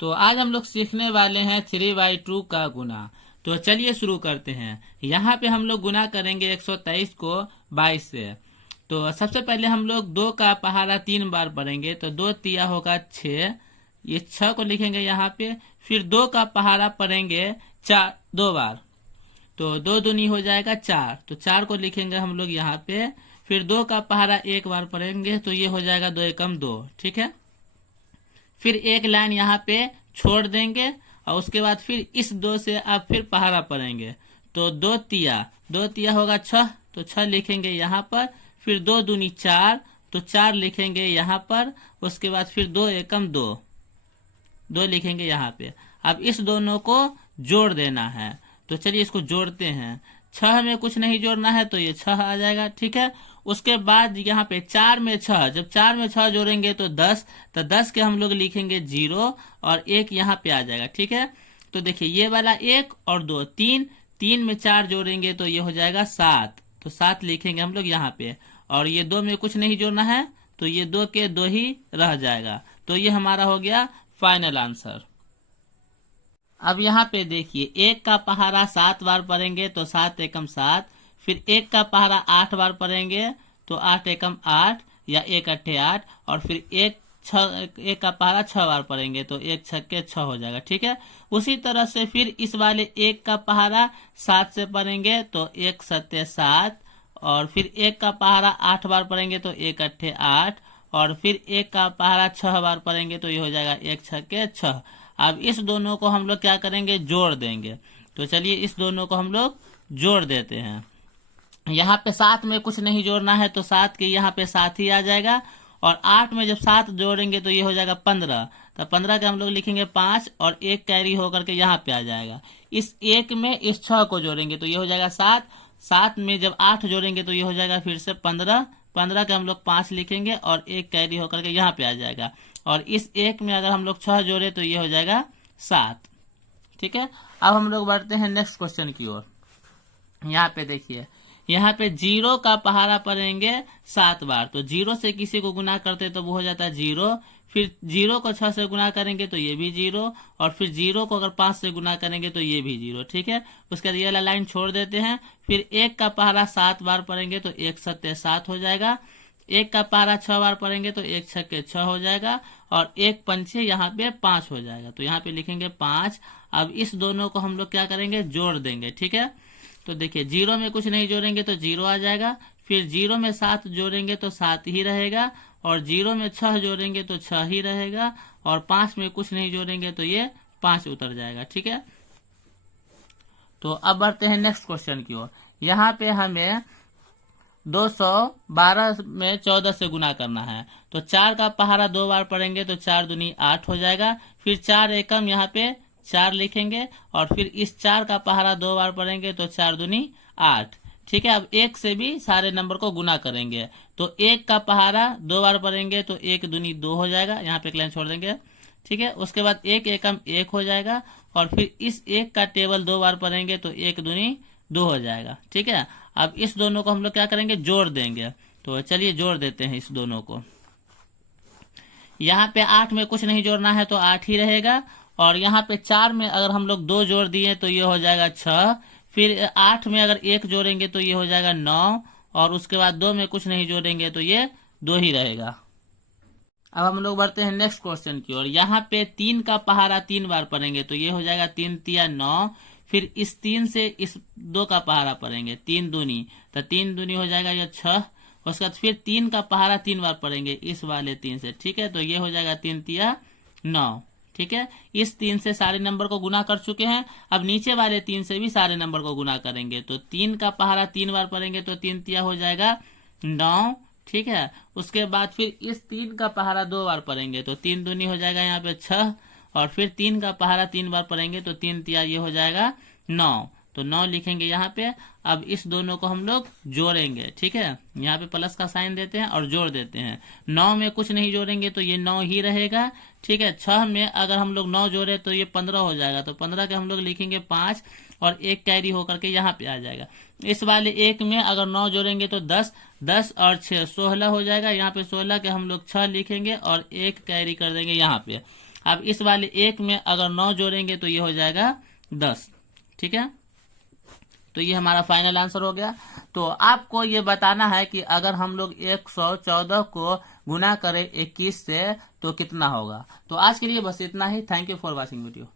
तो आज हम लोग सीखने वाले हैं 3/2 का गुना। तो चलिए शुरू करते हैं। यहाँ पे हम लोग गुना करेंगे 123 को 22 से। तो सबसे पहले हम लोग 2 का पहाड़ा 3 बार पढ़ेंगे, तो 2 तिया होगा 6, ये 6 को लिखेंगे यहाँ पे। फिर 2 का पहाड़ा पढ़ेंगे 4 2 बार, तो 2 दूनी हो जाएगा 4, तो 4 को लिखेंगे हम लोग यहाँ पे। फिर 2 का पहाड़ा 1 बार पढ़ेंगे, तो ये हो जाएगा 2 एकम 2, ठीक है। फिर एक लाइन यहाँ पे छोड़ देंगे और उसके बाद फिर इस 2 से आप फिर पहाड़ा पढ़ेंगे, तो 2 तिया होगा 6, तो 6 लिखेंगे यहाँ पर। फिर 2 दूनी 4, तो 4 लिखेंगे यहाँ पर। उसके बाद फिर 2 एकम 2 लिखेंगे यहाँ पे। अब इस दोनों को जोड़ देना है, तो चलिए इसको जोड़ते हैं। 6 में कुछ नहीं जोड़ना है, तो ये 6 आ जाएगा, ठीक है। उसके बाद यहाँ पे 4 में 6, जब 4 में 6 जोड़ेंगे तो 10, तो 10 के हम लोग लिखेंगे 0 और 1 यहाँ पे आ जाएगा, ठीक है। तो देखिए ये वाला 1 और 2 3 में 4 जोड़ेंगे तो ये हो जाएगा 7, तो 7 लिखेंगे हम लोग यहाँ पे। और ये 2 में कुछ नहीं जोड़ना है, तो ये 2 के 2 ही रह जाएगा। तो ये हमारा हो गया फाइनल आंसर। अब यहाँ पे देखिए 1 का पहाड़ा 7 बार पढ़ेंगे, तो 7 एकम 7। फिर 1 का पहाड़ा 8 बार पढ़ेंगे, तो 8 एकम 8 या 1 अट्ठे 8। और फिर 1 का पहाड़ा 6 बार पढ़ेंगे, तो 1 छक्के 6 हो जाएगा, ठीक है। उसी तरह से फिर इस वाले 1 का पहाड़ा 7 से पढ़ेंगे, तो 1 सत्ते 7। और फिर 1 का पहाड़ा 8 बार पढ़ेंगे, तो 1 अट्ठे 8। और फिर 1 का पहाड़ा 6 बार पढ़ेंगे, तो ये हो जाएगा 1 छक्के 6। अब इस दोनों को हम लोग क्या करेंगे, जोड़ देंगे। तो चलिए इस दोनों को हम लोग जोड़ देते हैं। यहाँ पे 7 में कुछ नहीं जोड़ना है, तो 7 के यहाँ पे 7 ही आ जाएगा। और 8 में जब 7 जोड़ेंगे तो ये हो जाएगा 15, तो 15 के हम लोग लिखेंगे 5 और 1 कैरी होकर के यहाँ पे आ जाएगा। इस 1 में इस 6 को जोड़ेंगे तो ये हो जाएगा 7, 7 में जब 8 जोड़ेंगे तो ये हो जाएगा फिर से 15, 15 के हम लोग 5 लिखेंगे और 1 कैरी होकर के यहाँ पे आ जाएगा। और इस 1 में अगर हम लोग 6 जोड़े तो ये हो जाएगा 7, ठीक है। अब हम लोग बढ़ते हैं नेक्स्ट क्वेश्चन की ओर। यहाँ पे देखिए, यहाँ पे 0 का पहाड़ा पढ़ेंगे 7 बार, तो 0 से किसी को गुना करते तो वो हो जाता है 0। फिर 0 को 6 से गुना करेंगे तो ये भी 0। और फिर 0 को अगर 5 से गुना करेंगे तो ये भी 0, ठीक है। उसके बाद ये वाला लाइन छोड़ देते हैं। फिर 1 का पहाड़ा 7 बार पढ़ेंगे, तो 1 सत्ते 7 हो जाएगा। 1 का पहाड़ा 6 बार पढ़ेंगे, तो 1 छक्के 6 हो जाएगा। और 1 पंचे यहाँ पे 5 हो जाएगा, तो यहाँ पे लिखेंगे 5। अब इस दोनों को हम लोग क्या करेंगे, जोड़ देंगे, ठीक है। तो देखिए 0 में कुछ नहीं जोड़ेंगे तो 0 आ जाएगा। फिर 0 में 7 जोड़ेंगे तो 7 ही रहेगा। और 0 में 6 जोड़ेंगे तो 6 ही रहेगा। और 5 में कुछ नहीं जोड़ेंगे तो ये 5 उतर जाएगा, ठीक है। तो अब बढ़ते हैं नेक्स्ट क्वेश्चन की ओर। यहाँ पे हमें 212 में 14 से गुना करना है, तो 4 का पहाड़ा 2 बार पढ़ेंगे, तो 4 दूनी 8 हो जाएगा। फिर 4 एकम यहाँ पे 4 लिखेंगे। और फिर इस 4 का पहाड़ा 2 बार पढ़ेंगे, तो 4 दूनी 8, ठीक है। अब 1 से भी सारे नंबर को गुना करेंगे, तो 1 का पहाड़ा 2 बार पढ़ेंगे, तो 1 दूनी 2 हो जाएगा, यहाँ पे एक लाइन छोड़ देंगे, ठीक है। उसके बाद 1 एकम 1 हो जाएगा। और फिर इस 1 का टेबल 2 बार पढ़ेंगे, तो 1 दूनी 2 हो जाएगा, ठीक है। अब इस दोनों को हम लोग क्या करेंगे, जोड़ देंगे। तो चलिए जोड़ देते हैं इस दोनों को। यहाँ पे 8 में कुछ नहीं जोड़ना है, तो 8 ही रहेगा। और यहाँ पे 4 में अगर हम लोग 2 जोड़ दिए तो ये हो जाएगा 6। फिर 8 में अगर 1 जोड़ेंगे तो ये हो जाएगा 9। और उसके बाद 2 में कुछ नहीं जोड़ेंगे तो ये 2 ही रहेगा। अब हम लोग बढ़ते हैं नेक्स्ट क्वेश्चन की ओर। यहाँ पे 3 का पहाड़ा 3 बार पढ़ेंगे, तो ये हो जाएगा 3 तिया 9। फिर इस 3 से इस 2 का पहाड़ा पढ़ेंगे, 3 दूनी, तो 3 दूनी हो जाएगा ये 6। उसके बाद फिर 3 का पहाड़ा 3 बार पढ़ेंगे इस वाले 3 से, ठीक है। तो ये हो जाएगा 3 तिया 9, ठीक है। इस 3 से सारे नंबर को गुना कर चुके हैं। अब नीचे वाले 3 से भी सारे नंबर को गुना करेंगे, तो 3 का पहाड़ा 3 बार पढ़ेंगे, तो 3 तिया हो जाएगा 9, ठीक है। उसके बाद फिर इस 3 का पहाड़ा 2 बार पढ़ेंगे, तो 3 दूनी हो जाएगा यहाँ पे 6। और फिर 3 का पहाड़ा 3 बार पढ़ेंगे, तो 3 तिया ये हो जाएगा 9, तो 9 लिखेंगे यहाँ पे। अब इस दोनों को हम लोग जोड़ेंगे, ठीक है। यहाँ पे प्लस का साइन देते हैं और जोड़ देते हैं। 9 में कुछ नहीं जोड़ेंगे तो ये 9 ही रहेगा, ठीक है। 6 में अगर हम लोग 9 जोड़े तो ये 15 हो जाएगा, तो 15 के हम लोग लिखेंगे 5 और 1 कैरी होकर के यहाँ पे आ जाएगा। इस वाले 1 में अगर 9 जोड़ेंगे तो 10, 10 और 6 16 हो जाएगा। यहाँ पे 16 के हम लोग 6 लिखेंगे और 1 कैरी कर देंगे यहाँ पे। अब इस वाले 1 में अगर 9 जोड़ेंगे तो ये हो जाएगा 10। ठीक है, तो ये हमारा फाइनल आंसर हो गया। तो आपको ये बताना है कि अगर हम लोग 114 को गुना करें 21 से तो कितना होगा। तो आज के लिए बस इतना ही। Thank you for watching video.